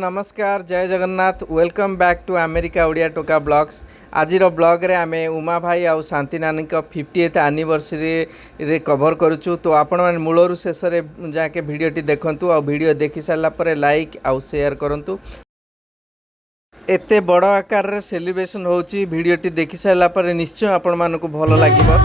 नमस्कार जय Jagannath welcome back to America Odia Toka blogs. आज ब्लॉग रे आमे उमा भाई आउ शांति नानी का 50th एनिवर्सरी रे कवर करूचु। तो आपण माने मूलरू शेष रे जाके वीडियोटी देखंतु आ वीडियो देखि सारला परे लाइक आउ शेयर करंतु। एते बड़ आकार रे सेलिब्रेशन होची वीडियोटी देखि सारला परे निश्चय आपण मानको भलो लागिबो।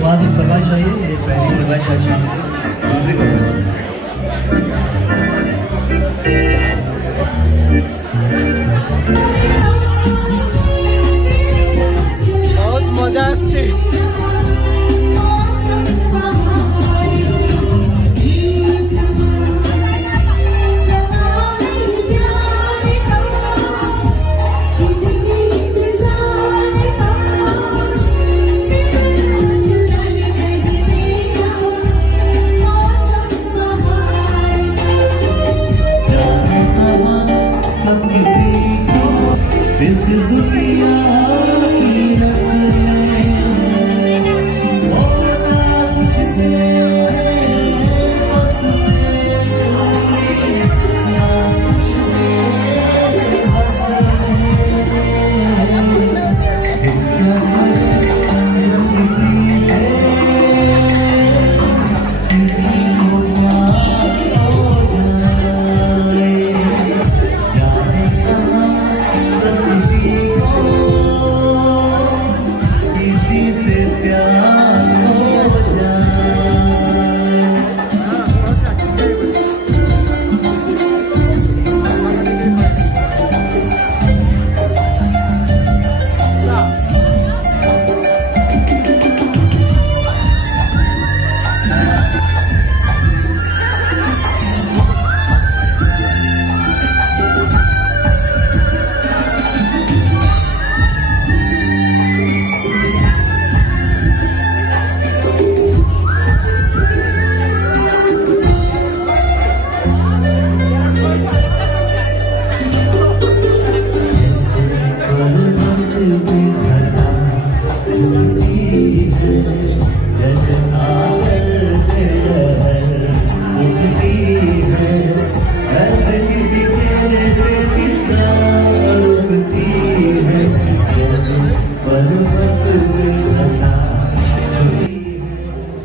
बाद में फरमाइश आई है, ये पहली फरमाइश आज शाम की दूसरी फरमाइश। बहुत मजा आछी।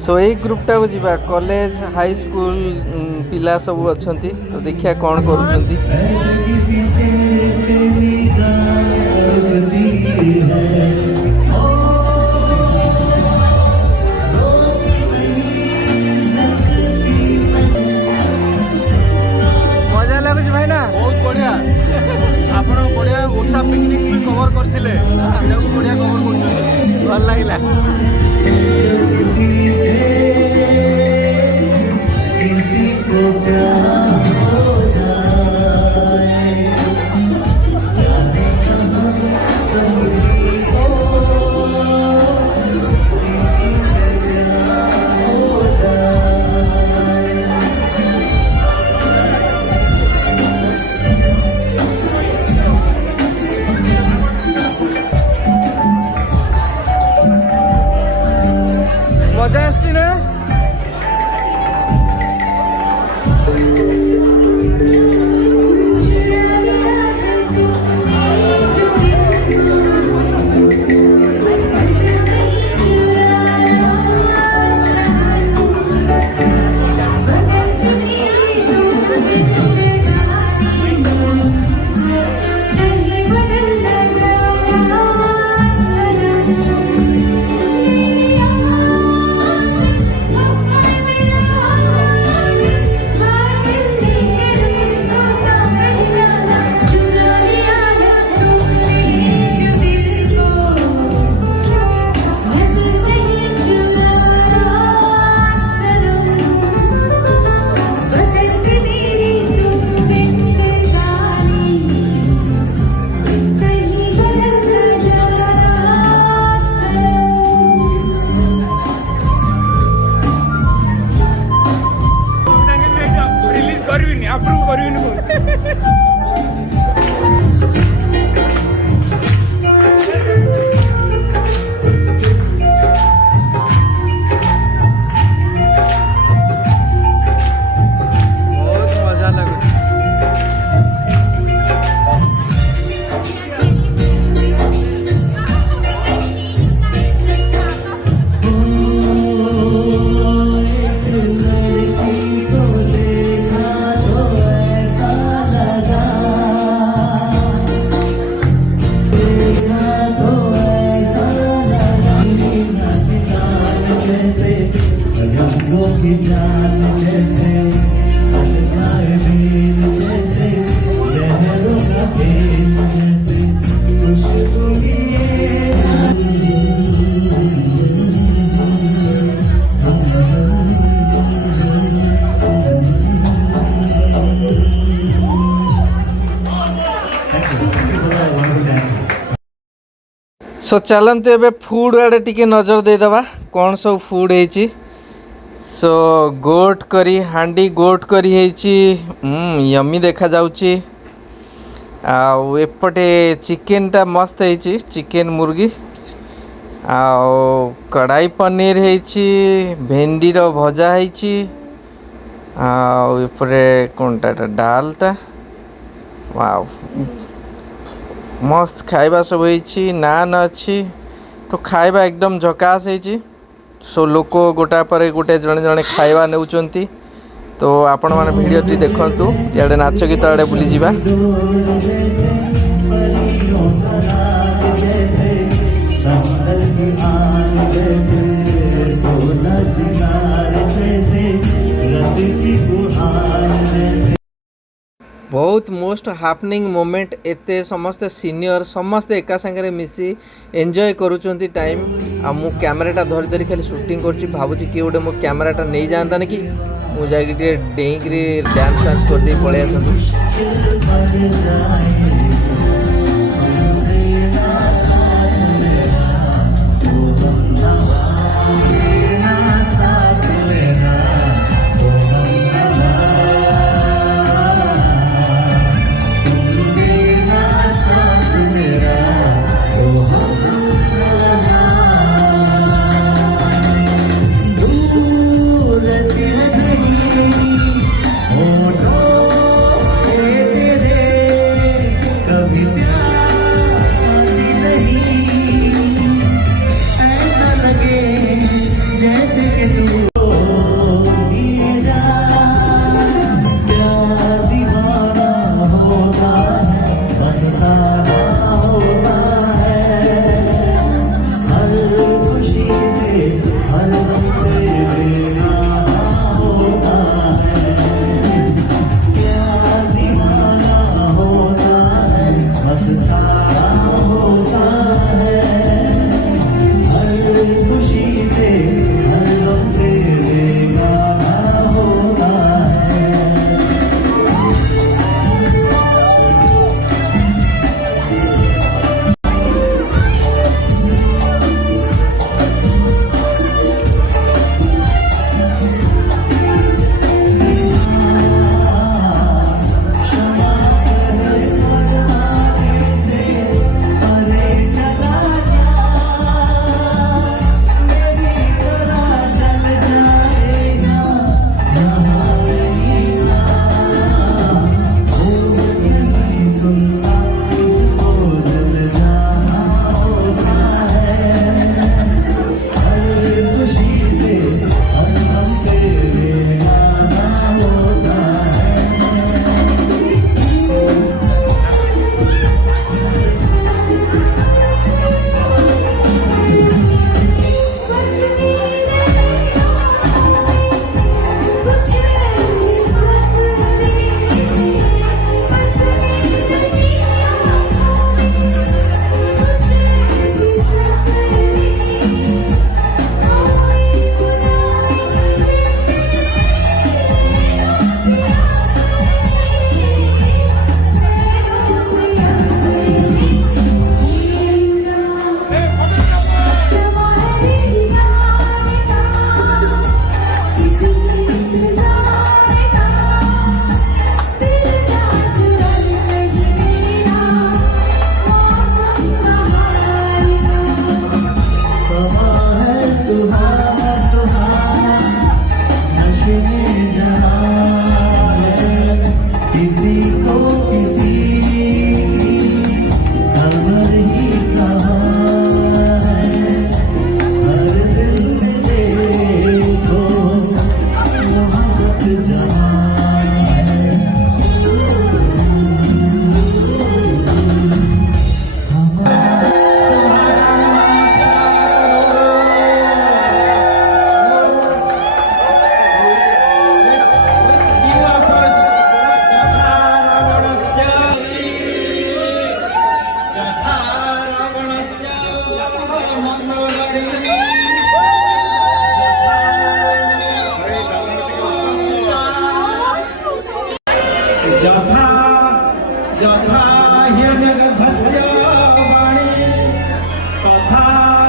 सो यही ग्रुपटा को जीवा कॉलेज हाई स्कूल पिला सब अच्छा। तो देखिया कौन करुँच। मजा लगुच भाई ना बहुत बढ़िया। आपण बढ़िया ओसा पिकनिक भी कवर करथिले, बढ़िया कवर करछन, भल लागिला। मजा आसी ना। सो चलते एबे फूड आड़े टिके नजर देदेबा कौन सब फूड है। सो गोट करी हांडी गोट करी यमी देखा जाउची। आउ एपटे चिकेन टा मस्त है चिकेन मुर्गी आउ कढ़ाई पनीर है भेंडी रो भजा है आउ एपरे कोनटा डालटा वाव मस्त खाइबा सब है नान अच्छी तो खाइबा एकदम झकास है। सो लोक गोटा पर गोटे जड़े जड़े खाइबा नेउचंती तो आपण माने वीडियो टी देखंतु याडे नाच गीत आड़े बुली जिबा। बहुत मोस्ट हापनिंग मोमेंट एते समस्ते सीनियर समस्ते एका संगे मिसी एंजॉय करूचंती टाइम आ मु कैमराटा धरी धरी खाली शूटिंग करची भाबुची कि गोटे मो कैमराटा नहीं जानता कि मु जाई के डेंगरी डांस डांस कर दे पळे आसंती।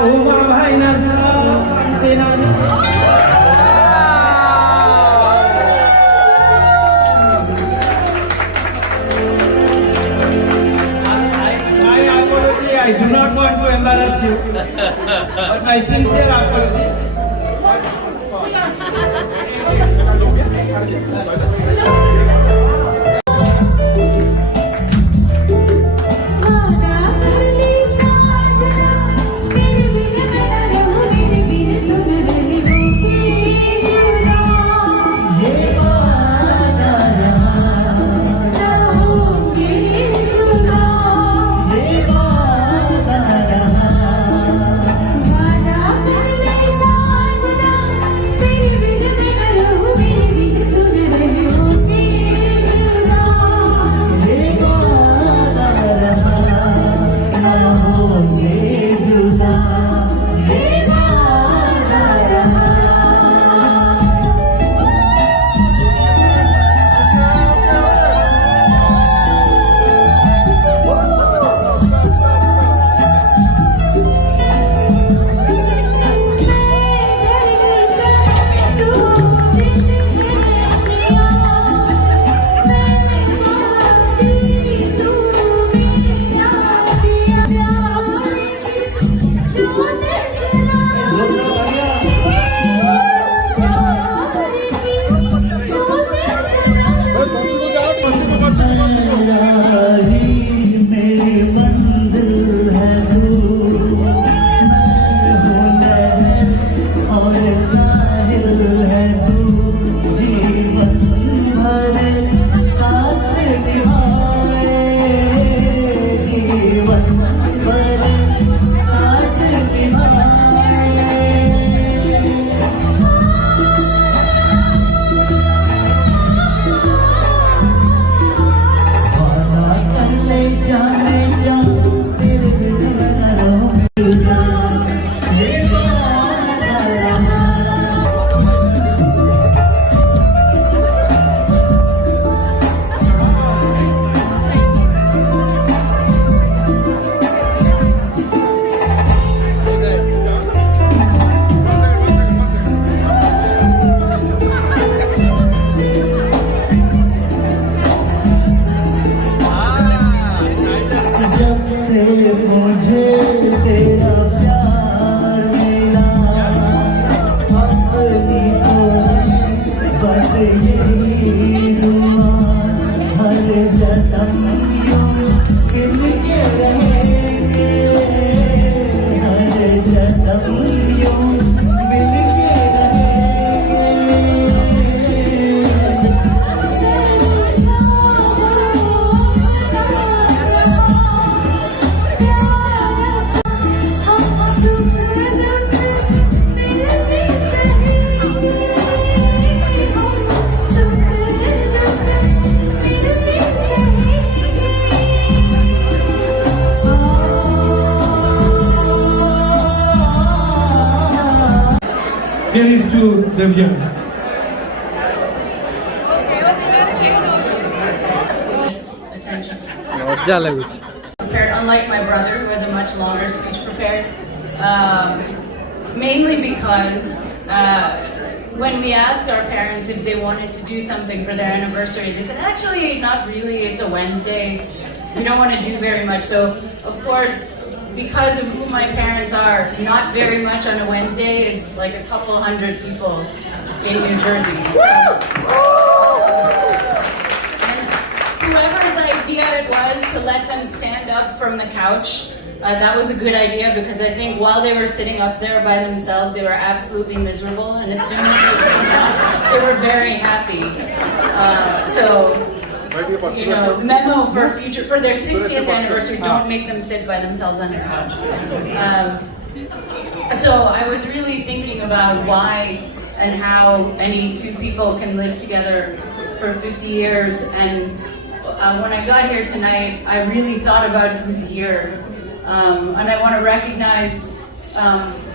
उमा भाई ना शांति नानी My apology, I do not want to embarrass you, but my sincere apology. Here is to Devyan. Attention. मजा लगुच Prepared, unlike my brother, who has a much longer speech prepared, mainly because when we asked our parents if they wanted to do something for their anniversary, they said, actually, not really, it's a Wednesday. We don't want to do very much. So, of course, because of who my parents are, not very much on a Wednesday is like a couple hundred people in New Jersey. And whoever's idea it was to let them stand up from the couch, that was a good idea, because I think while they were sitting up there by themselves, they were absolutely miserable, and as soon as they came down, they were very happy. You know, memo for future, for their 60th anniversary, don't make them sit by themselves on your couch. So I was really thinking about why and how any two people can live together for 50 years. And when I got here tonight, I really thought about who's here. And I want to recognize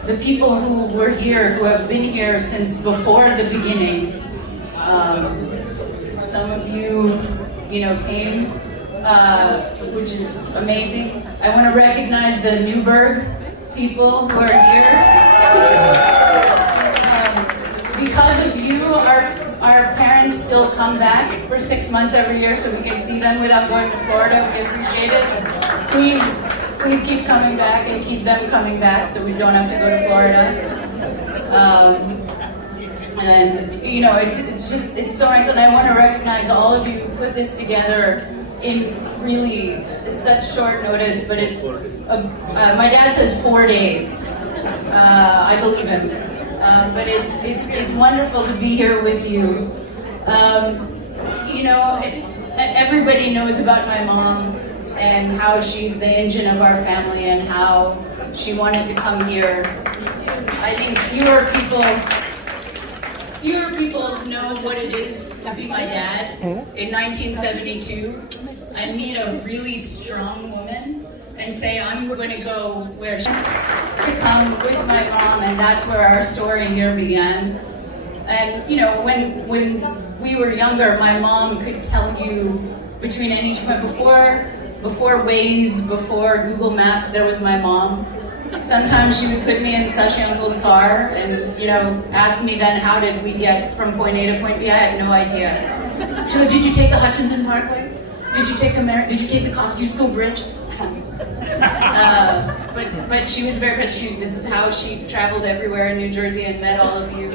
the people who were here, who have been here since before the beginning. Some of you came, which is amazing. I want to recognize the Newburgh people who are here. Because of you, our parents still come back for 6 months every year so we can see them without going to Florida. We appreciate it. Please keep coming back and keep them coming back so we don't have to go to Florida. And you know, it's so nice, and I want to recognize all of you who put this together in really such short notice. But it's my dad says 4 days. I believe him. But it's wonderful to be here with you. You know, everybody knows about my mom and how she's the engine of our family and how she wanted to come here. I think fewer people know what it is to be my dad. In 1972, I meet a really strong woman and say, I'm going to go where she's to come with my mom, and that's where our story here began. And you know, when we were younger, my mom could tell you between any before Waze, before Google Maps, there was my mom. Sometimes she would put me in Sashi Uncle's car and, you know, ask me then how did we get from point A to point B. I had no idea. She would, did you take the Hutchinson Parkway? Did you take the Kosciuszko Bridge? But she was this is how she traveled everywhere in New Jersey and met all of you.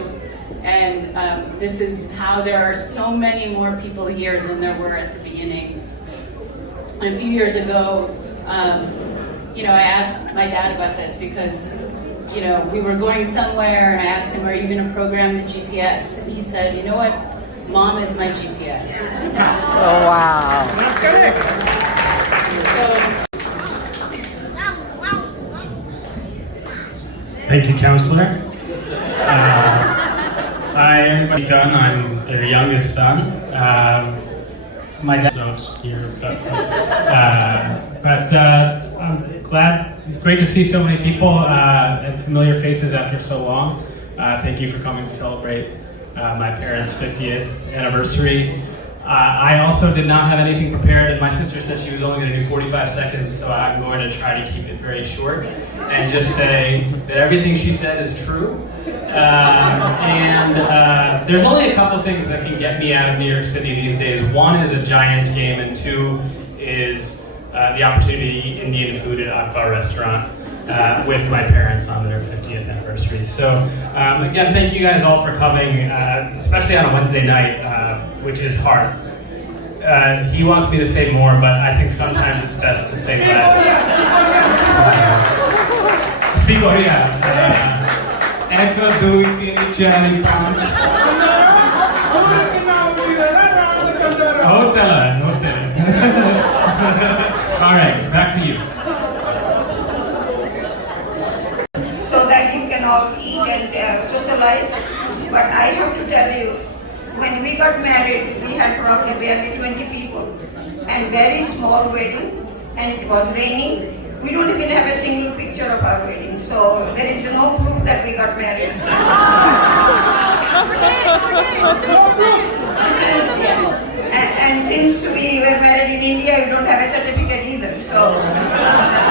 And this is how there are so many more people here than there were at the beginning. And a few years ago, you know, I asked my dad about this because, you know, we were going somewhere and I asked him, are you going to program the GPS? And he said, you know what? Mom is my GPS. Oh, wow. Thank you, Counselor. Everybody done. I'm their youngest son. My dad's not here, but I'm glad. It's great to see so many people and familiar faces after so long. Thank you for coming to celebrate my parents' 50th anniversary. I also did not have anything prepared, and my sister said she was only going to do 45 seconds, so I'm going to try to keep it very short and just say that everything she said is true. There's only a couple things that can get me out of New York City these days. One is a Giants game, and two is the opportunity to eat Indian food at Akbar restaurant with my parents on their 50th anniversary. So again, thank you guys all for coming, especially on a Wednesday night, which is hard. He wants me to say more, but I think sometimes it's best to say less. Steve Odia. Echo doing cherry punch. Hotel. All right, back to you. So that you can all eat and socialize. But I have to tell you, when we got married, we had probably barely 20 people and very small wedding, and it was raining. We don't even have a single picture of our wedding, so there is no proof that we got married. And since we were married in India, we don't have a certificate either. So,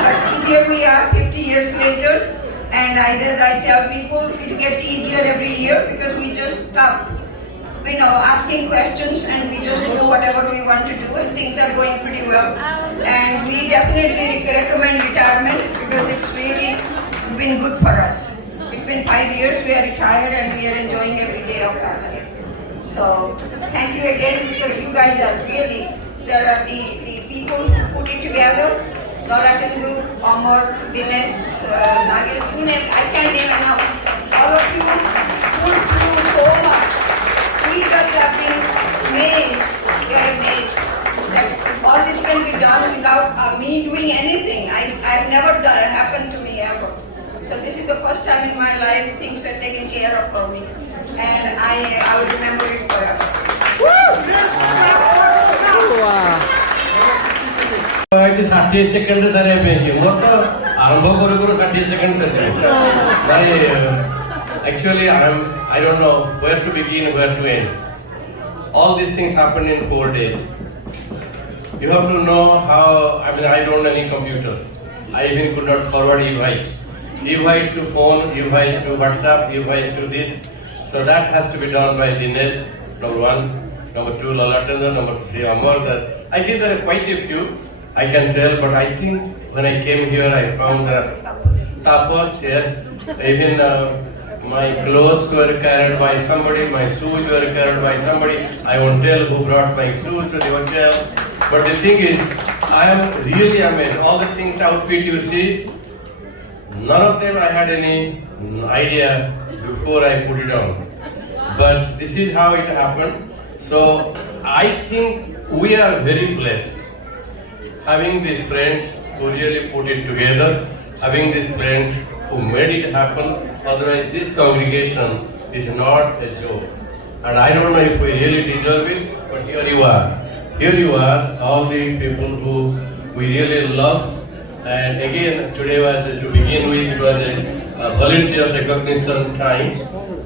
but here we are 50 years later, and as I tell people, it gets easier every year because we just stop, you know, asking questions and we just do whatever we want to do, and things are going pretty well. And we definitely recommend retirement because it's really been good for us. It's been 5 years, we are retired and we are enjoying every day of our life. So thank you again because you guys are really, there are the people who put it together. Lola Tindu, Amor, Dinesh, Nagesh, I can't name enough. All of you pulled through so much. We just have been amazed, we are amazed that all this can be done without me doing anything. I've never happened to me ever. So this is the first time in my life things were taken care of for me. And I will remember it forever. It's 30 seconds are amazing. What Arambha 30 seconds actually I don't know where to begin, where to end. All these things happen in 4 days. You have to know how, I don't know any computer. I even could not forward it right. invite to phone, invite to WhatsApp, invite to this. So that has to be done by Dinesh, number one. Number two, Lalatanda. Number three, Amar. I think there are quite a few, I can tell, but I think when I came here, I found tapas, yes. Even my clothes were carried by somebody, my shoes were carried by somebody. I won't tell who brought my shoes to the hotel. But the thing is, I am really amazed. All the things, outfit you see, none of them I had any idea before I put it on. But this is how it happened. So I think we are very blessed having these friends who really put it together, having these friends who made it happen. Otherwise, this congregation is not a joke. And I don't know if we really deserve it, but here you are. Here you are, all the people who we really love. And again, today was, to begin with, it was a volunteer recognition time.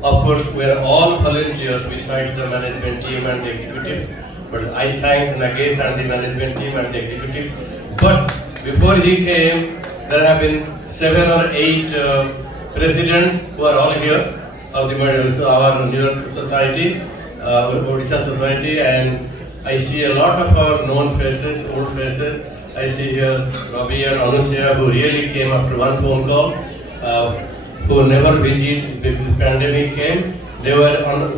Of course, we are all volunteers besides the management team and the executives. But I thank Nagesh and the management team and the executives. But before he came, there have been 7 or 8 presidents who are all here of our New York Society, Odisha Society, and I see a lot of our known faces, old faces. I see here Ravi and Anusya, who really came after one phone call, who never visited before the pandemic came. They were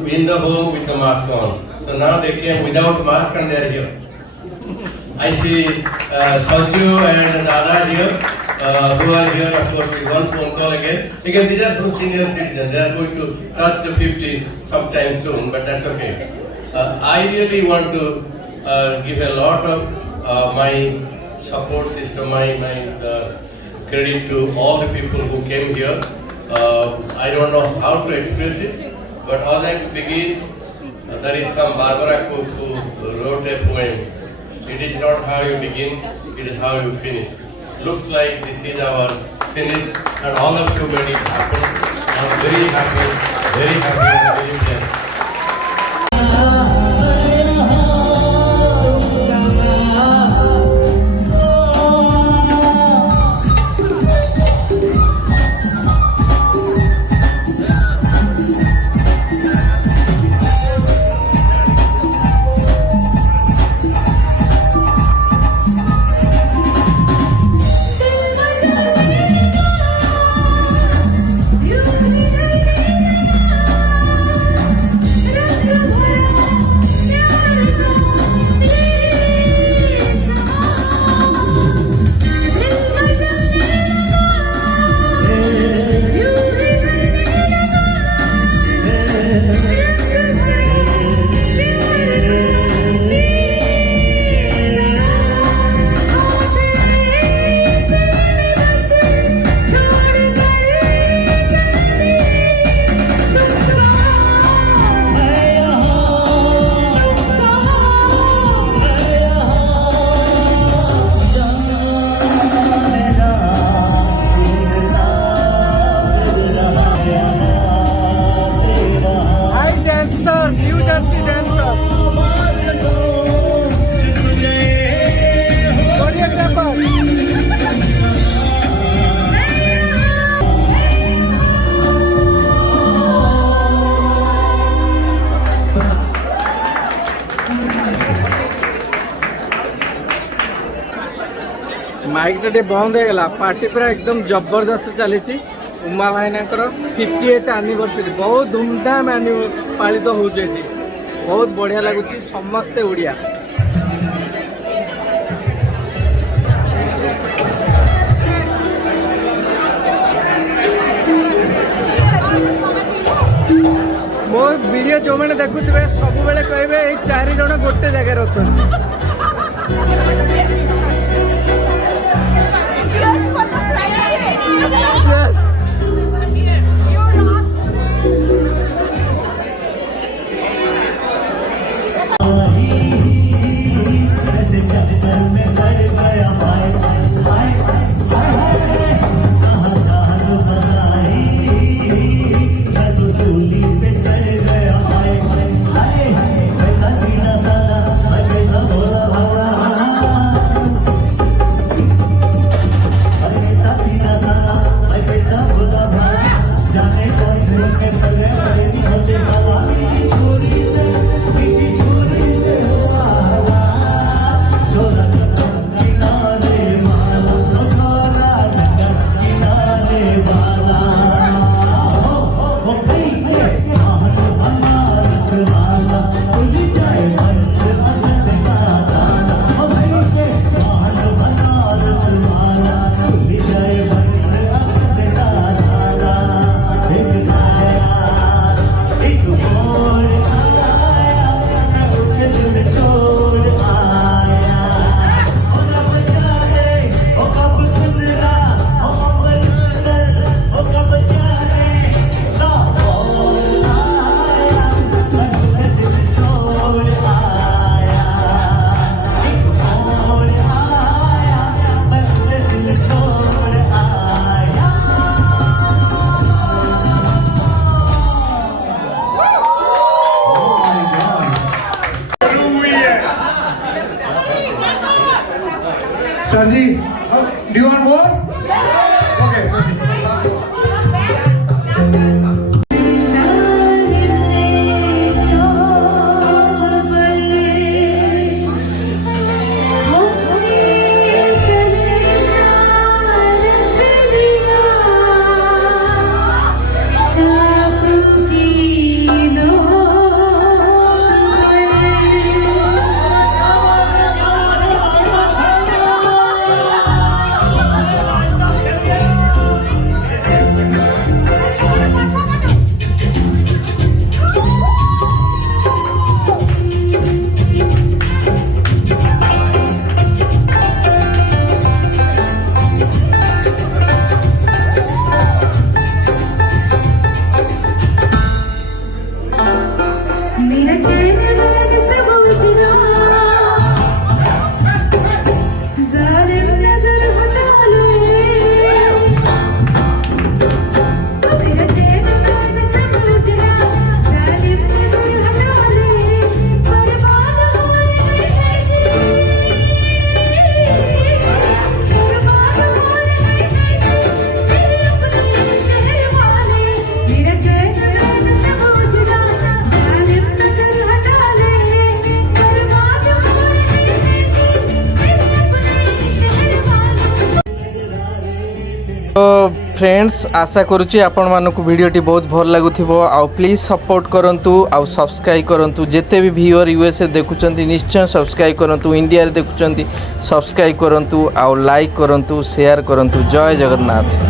in the home with the mask on. So now they came without mask and they are here. I see Sajju and Dada here, who are here, of course, with one phone call again. Because these are some senior citizens. They are going to touch the 50 sometime soon, but that's okay. I really want to give a lot of my support system, my credit to all the people who came here. I don't know how to express it, but all that begin, there is some Barbara Cook who wrote a poem. It is not how you begin, it is how you finish. Looks like this is our finish, and all of you made it happen. I'm very happy, very blessed. Mic टे बंद हो गला party पूरा एकदम जबरदस्त चली Uma भाईना 58th anniversary बहुत धूमधाम पालित हो बहुत बढ़िया लगुच समस्ते उड़िया मो वीडियो जो मैंने देखुवे सब बेले कहे 4 जन गोटे जगह अच्छा I Do you want more? Okay, तो फ्रेंड्स आशा करुच्ची आपण मानक वीडियोटी बहुत भल लगुथिबो आउ प्लीज सपोर्ट करंतु आउ सब्सक्राइब करंतु जेते भी व्यूअर यूएसए देखुचंती निश्चय सब्सक्राइब करंतु इंडिया रे देखुचंती सब्सक्राइब करंतु आउ लाइक करंतु शेयर करंतु जय जगन्नाथ।